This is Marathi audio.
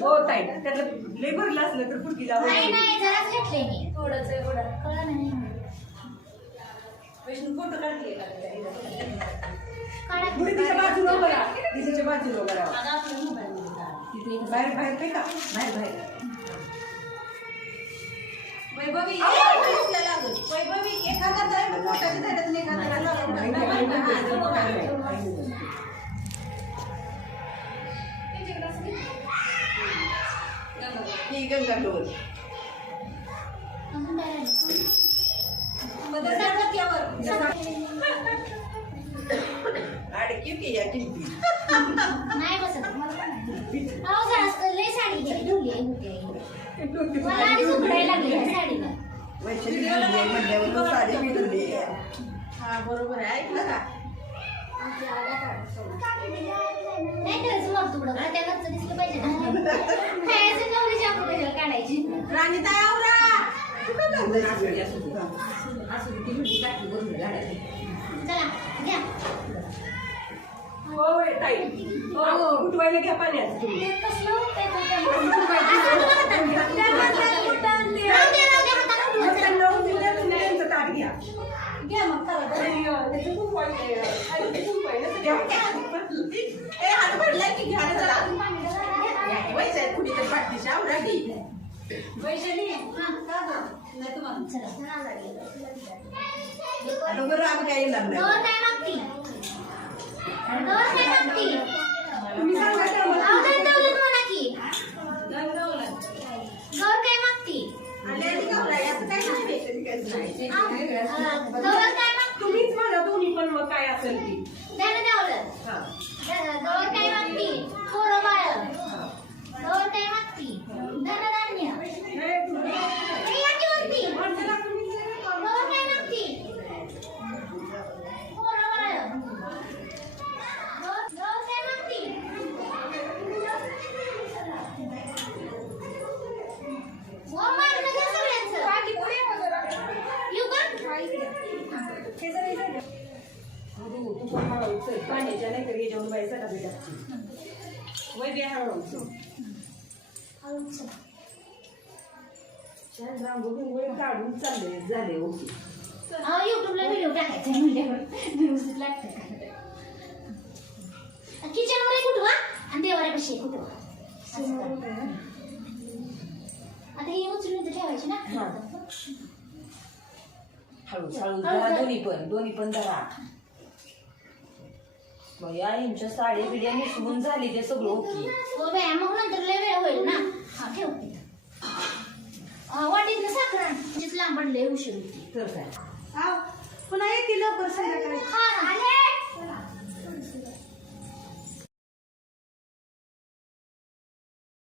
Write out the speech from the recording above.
हो ताई त्यातलं लय भरलं असलं तर फुडकीला नाही नाही जराच घेतले मी थोडंच आहे थोडं कळलं नाही वैष्णू फोटो काढले काढा पुढे तिच्या बाजूला राहा तिच्या बाजूला. तिथे बाहेर बाहेर फेका बाहेर बाहेर वैभवी लागून. वैभवी एका हाताला पोटाच्या धड्यातून एका हाताला ही गंगा डोल अजून काय राहिलं? मदर सारखं त्यावर. अडकी की या नाही बसत नाही. अहो लय साडी घ्या ढोली आहे मोठी आहे. मला आधीच उघडायला लागली ह्या साडीला वैशाली म्हणल्यावर साडी पिढवली हा बरोबर आहे ऐकलं का नाही करायचं मग तुकडं दिसलं राणी ताई आवरा. चला घ्या. हो ताई. हो उठवायला घ्या पाण्यात त्यांचं ताट घ्या. घ्या मग त्याचं खूप वाईट आहे. खूप वाईट हात भरलाय की घ्या. वैशाली कुठेतरी पाठीशी आवरा घे वैशाली हा का गं? नाही आम्ही काही सांगा आले आणि. नाही काहीच नाही तुम्हीच म्हणा दोन्ही पण मग काय असेल ती. हा. दौलत काय मागती पोरं बाळ दौलत काय मागती धनधान्य नाही, तुम्ही- हे या की वरती माणसाला तुम्हीच नाही का? दौलत काय मागती पोरं बाळ दौलत दौलत काय मागती वर मारून घ्या सगळ्यांचं येऊ का तू तू पण हळू चल. पाण्याच्या नाही तर याच्यावर बाई सटा भेटायची वय बी हळू चल. हळू चला. छान रांगोळी वय काढून चालले झाले ओके युट्यूबला व्हिडिओ टाकायचे म्हणल्यावर लागतं का किचनवर कुठवा आणि देवाऱ्यापाशी एक कुठवा आता ही. उचलून ठेवायची ना हळू हळू धरा दोन्ही पण दोन्ही पण धरा. बया यांच्या साडी बिड्या निसवून झाली ते सगळं ओके. हो बाया मग नंतर लय वेळ होईल ना. हा ठेव. वाटीत ना साखर आण. म्हणजेच लांब लय उशीर होती तर काय? हा पुन्हा येते लवकर संध्याकाळी. हा आले.